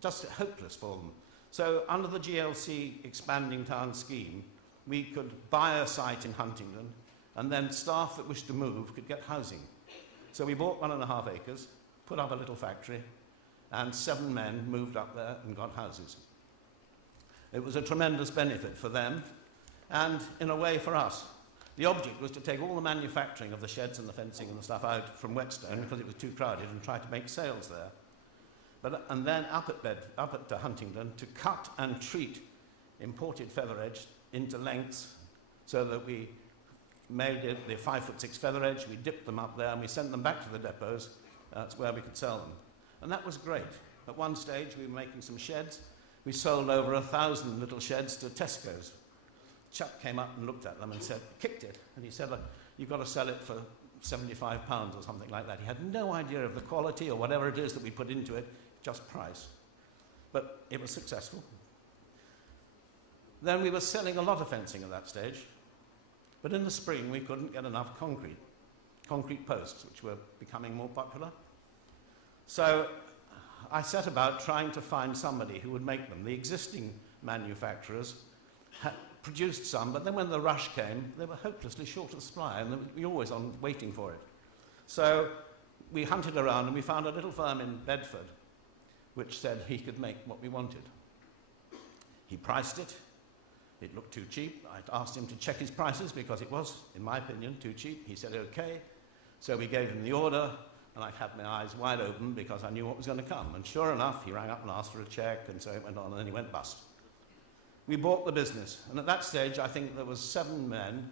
just hopeless for them. So under the GLC expanding town scheme, we could buy a site in Huntingdon, and then staff that wished to move could get housing. So we bought 1.5 acres, put up a little factory, and 7 men moved up there and got houses. It was a tremendous benefit for them, and in a way for us. The object was to take all the manufacturing of the sheds and the fencing and the stuff out from Whetstone because it was too crowded, and try to make sales there. And then up at Huntingdon to cut and treat imported feather edge into lengths so that we made it the 5'6" feather edge, we dipped them up there and we sent them back to the depots. That's where we could sell them. And that was great. At one stage we were making some sheds. We sold over 1,000 little sheds to Tesco's. Chap came up and looked at them and said, kicked it, and he said, you've got to sell it for £75 or something like that. He had no idea of the quality or whatever it is that we put into it, just price. But it was successful. Then we were selling a lot of fencing at that stage, but in the spring we couldn't get enough concrete posts, which were becoming more popular. So I set about trying to find somebody who would make them. The existing manufacturers had produced some, but then when the rush came, they were hopelessly short of supply, and we were always on waiting for it. So we hunted around and we found a little firm in Bedford which said he could make what we wanted. He priced it. It looked too cheap. I asked him to check his prices because it was, in my opinion, too cheap. He said, okay. So we gave him the order, and I had my eyes wide open because I knew what was going to come. And sure enough, he rang up and asked for a check, and so it went on, and then he went bust. We bought the business, and at that stage, I think there was 7 men,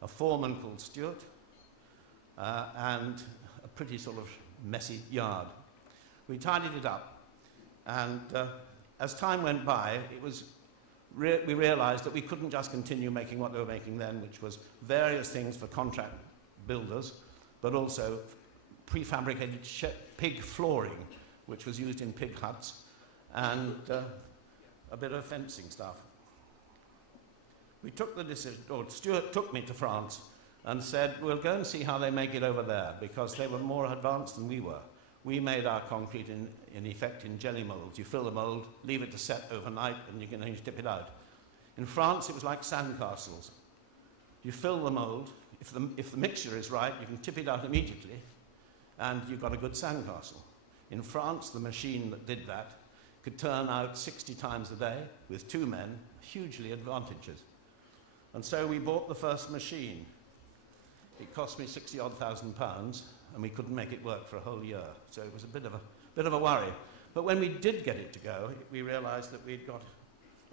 a foreman called Stewart, and a pretty sort of messy yard. We tidied it up, and as time went by, we realized that we couldn't just continue making what they were making then, which was various things for contract builders, but also prefabricated pig flooring, which was used in pig huts, and a bit of fencing stuff. We took the decision, or Stuart took me to France and said, we'll go and see how they make it over there, because they were more advanced than we were. We made our concrete in effect in jelly molds. You fill the mold, leave it to set overnight, and you can only tip it out. In France, it was like sandcastles. You fill the mold. If the mixture is right, you can tip it out immediately, and you've got a good sandcastle. In France, the machine that did that could turn out 60 times a day with 2 men, hugely advantageous. And so we bought the first machine. It cost me £60,000, and we couldn't make it work for a whole year. So it was a bit of a worry. But when we did get it to go, we realized that we'd got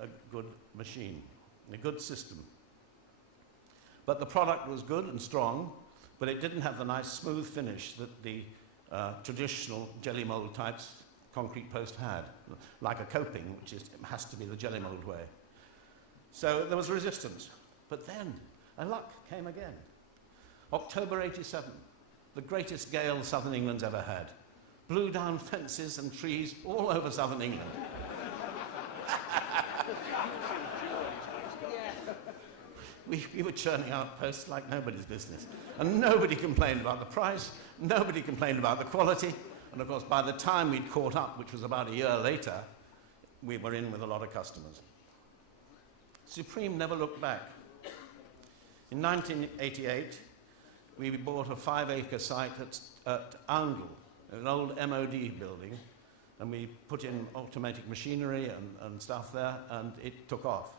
a good machine, a good system. But the product was good and strong, but it didn't have the nice smooth finish that the traditional jelly mold types concrete post had, like a coping, which has to be the jelly mold way. So there was resistance. But then, a luck came again. October '87, the greatest gale southern England's ever had. Blew down fences and trees all over southern England. We were churning out posts like nobody's business. And nobody complained about the price, nobody complained about the quality, and of course by the time we'd caught up, which was about a year later, we were in with a lot of customers. Supreme never looked back. In 1988, we bought a 5-acre site at Oundle, an old MOD building, and we put in automatic machinery and stuff there, and it took off.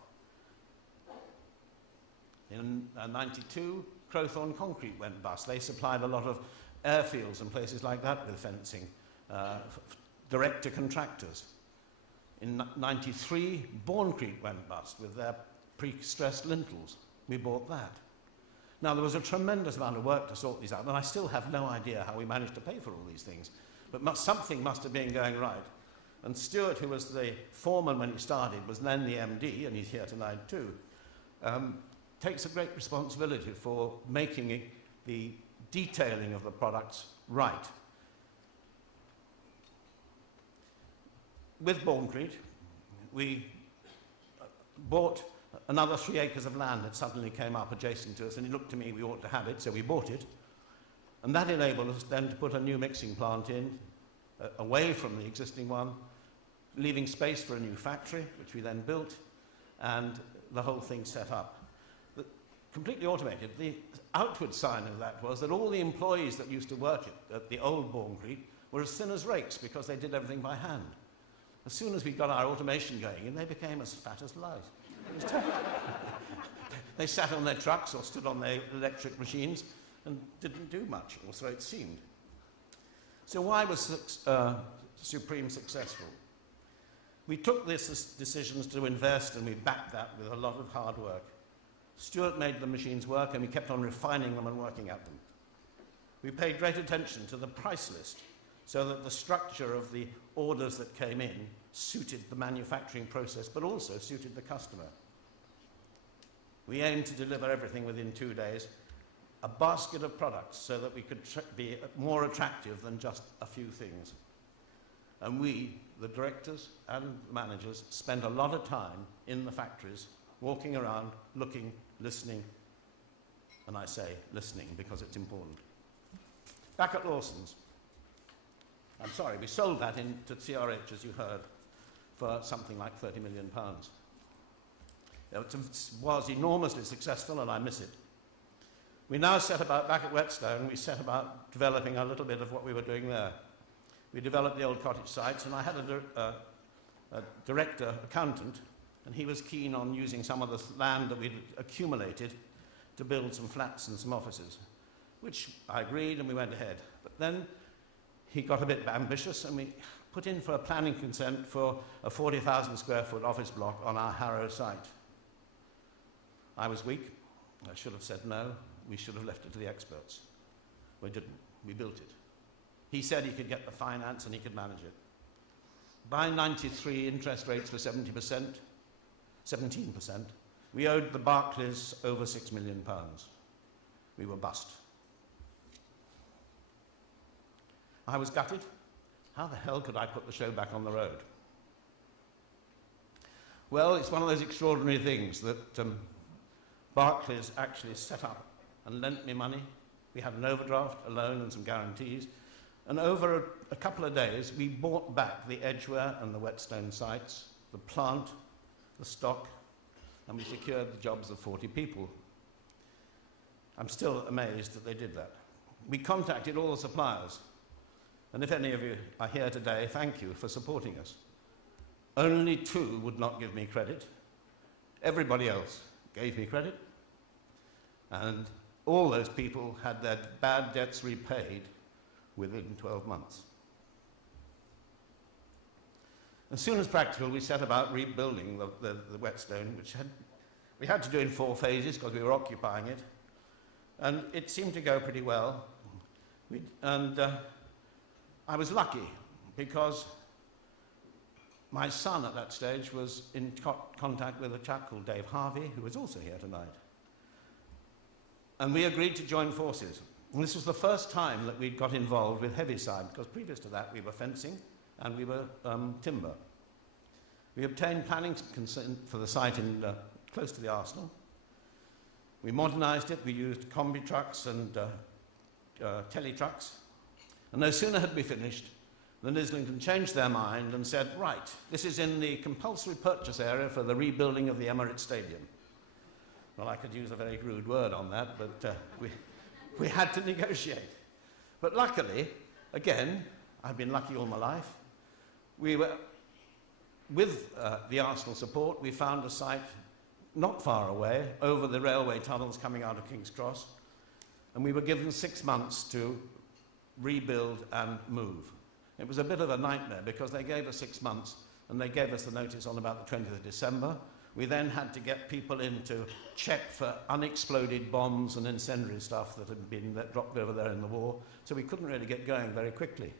In '92, Crowthorne Concrete went bust. They supplied a lot of airfields and places like that with fencing, direct to contractors. In '93, Bournecrete went bust with their pre-stressed lintels. We bought that. Now, there was a tremendous amount of work to sort these out, and I still have no idea how we managed to pay for all these things. But something must have been going right. And Stuart, who was the foreman when he started, was then the MD, and he's here tonight too, takes a great responsibility for making the detailing of the products right. With Bournecrete, we bought another 3 acres of land that suddenly came up adjacent to us, and he looked to me, we ought to have it, so we bought it. And that enabled us then to put a new mixing plant in, away from the existing one, leaving space for a new factory, which we then built, and the whole thing set up. Completely automated. The outward sign of that was that all the employees that used to work at the old Bourne were as thin as rakes because they did everything by hand. As soon as we got our automation going, they became as fat as lice. They sat on their trucks or stood on their electric machines and didn't do much, or so it seemed. So why was Supreme successful? We took these decisions to invest, and we backed that with a lot of hard work. Stuart made the machines work, and we kept on refining them and working at them. We paid great attention to the price list so that the structure of the orders that came in suited the manufacturing process, but also suited the customer. We aimed to deliver everything within 2 days, a basket of products so that we could be more attractive than just a few things. And we, the directors and managers, spent a lot of time in the factories, walking around, looking, listening, and I say listening because it's important. Back at Lawson's, I'm sorry, we sold that to CRH, as you heard, for something like £30 million. It was enormously successful, and I miss it. We now set about, back at Whetstone, we set about developing a little bit of what we were doing there. We developed the old cottage sites, and I had a director, accountant, and he was keen on using some of the land that we'd accumulated to build some flats and some offices, which I agreed, and we went ahead. But then he got a bit ambitious, and we put in for a planning consent for a 40,000 square foot office block on our Harrow site. I was weak. I should have said no. We should have left it to the experts. We didn't. We built it. He said he could get the finance and he could manage it. By 93, interest rates were 17%. We owed the Barclays over £6 million. We were bust. I was gutted. How the hell could I put the show back on the road? Well, it's one of those extraordinary things that Barclays actually set up and lent me money. We had an overdraft, a loan, and some guarantees. And over a couple of days, we bought back the Edgware and the Whetstone sites, the plant, the stock, and we secured the jobs of 40 people. I'm still amazed that they did that. We contacted all the suppliers. And if any of you are here today, thank you for supporting us. Only 2 would not give me credit. Everybody else gave me credit. And all those people had their bad debts repaid within 12 months. As soon as practical, we set about rebuilding the Whetstone, which we had to do in 4 phases because we were occupying it. And it seemed to go pretty well. I was lucky because my son at that stage was in contact with a chap called Dave Harvey, who is also here tonight. And we agreed to join forces. And this was the first time that we'd got involved with heavy side, because previous to that we were fencing and we were timber. We obtained planning consent for the site close to the Arsenal. We modernised it. We used combi trucks and telly trucks. And no sooner had we finished than Islington changed their mind and said, right, this is in the compulsory purchase area for the rebuilding of the Emirates Stadium. Well, I could use a very rude word on that, but we had to negotiate. But luckily, again, I've been lucky all my life, we were, with the Arsenal support, we found a site not far away, over the railway tunnels coming out of King's Cross, and we were given 6 months to rebuild and move. It was a bit of a nightmare because they gave us 6 months and they gave us the notice on about the 20th of December. We then had to get people in to check for unexploded bombs and incendiary stuff that had been dropped over there in the war, so we couldn't really get going very quickly.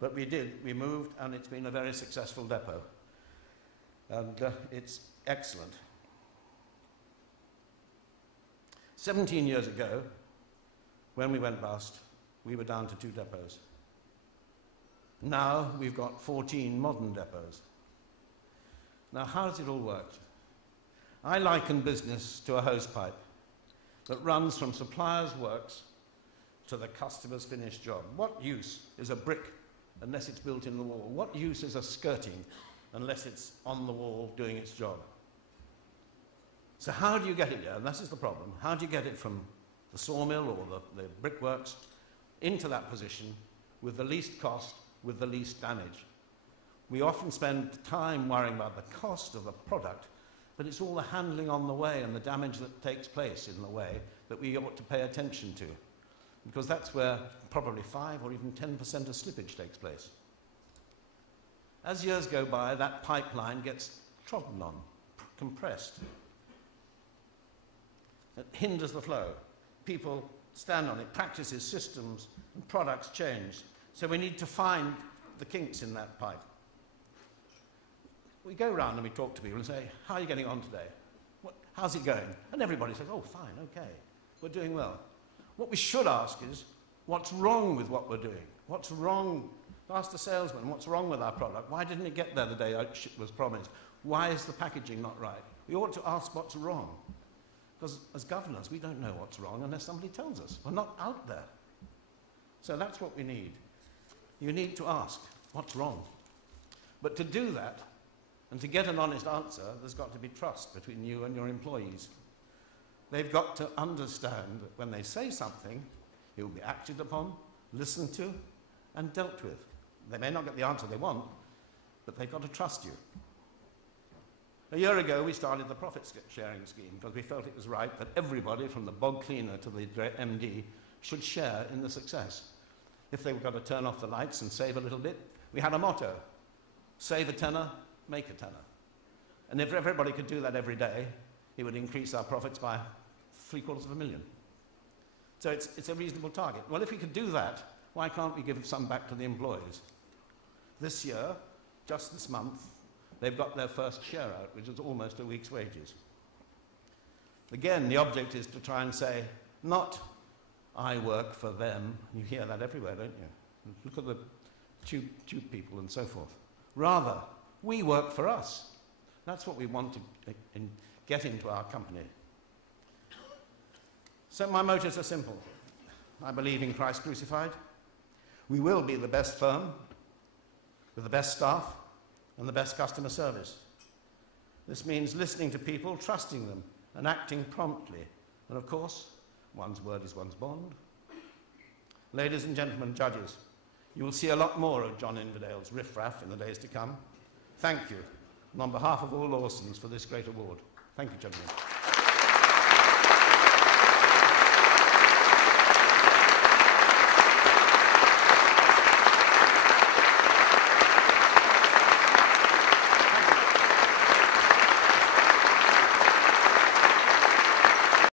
But we did, we moved, and it's been a very successful depot. And it's excellent. 17 years ago, when we went bust, we were down to 2 depots. Now we've got 14 modern depots. Now, how has it all worked? I liken business to a hosepipe that runs from supplier's works to the customer's finished job. What use is a brick unless it's built in the wall? What use is a skirting unless it's on the wall doing its job. So how do you get it there? And this is the problem. How do you get it from the sawmill or the brickworks into that position with the least cost, with the least damage? We often spend time worrying about the cost of the product, but it's all the handling on the way and the damage that takes place in the way that we ought to pay attention to, because that's where probably 5 or even 10% of slippage takes place. As years go by, that pipeline gets trodden on, compressed. It hinders the flow. People stand on it, practices, systems, and products change. So we need to find the kinks in that pipe. We go around and we talk to people and say, how are you getting on today? How's it going? And everybody says, oh, fine, okay, we're doing well. What we should ask is, what's wrong with what we're doing? What's wrong? Ask the salesman, what's wrong with our product? Why didn't it get there the day it was promised? Why is the packaging not right? We ought to ask what's wrong. Because as governors, we don't know what's wrong unless somebody tells us. We're not out there. So that's what we need. You need to ask, what's wrong? But to do that, and to get an honest answer, there's got to be trust between you and your employees. They've got to understand that when they say something, it will be acted upon, listened to, and dealt with. They may not get the answer they want, but they've got to trust you. A year ago, we started the profit sharing scheme because we felt it was right that everybody, from the bog cleaner to the MD, should share in the success. If they were going to turn off the lights and save a little bit, we had a motto: save a tenner, make a tenner. And if everybody could do that every day, it would increase our profits by $750,000. So it's a reasonable target. Well, if we could do that, why can't we give some back to the employees? This year, just this month, they've got their first share out, which is almost a week's wages. Again, the object is to try and say, not I work for them. You hear that everywhere, don't you? Look at the tube people and so forth. Rather, we work for us. That's what we want to get into our company. So my motives are simple. I believe in Christ crucified. We will be the best firm, with the best staff, and the best customer service. This means listening to people, trusting them, and acting promptly. And of course, one's word is one's bond. Ladies and gentlemen, judges, you will see a lot more of John Inverdale's riffraff in the days to come. Thank you, and on behalf of all Lawsons, for this great award. Thank you, gentlemen.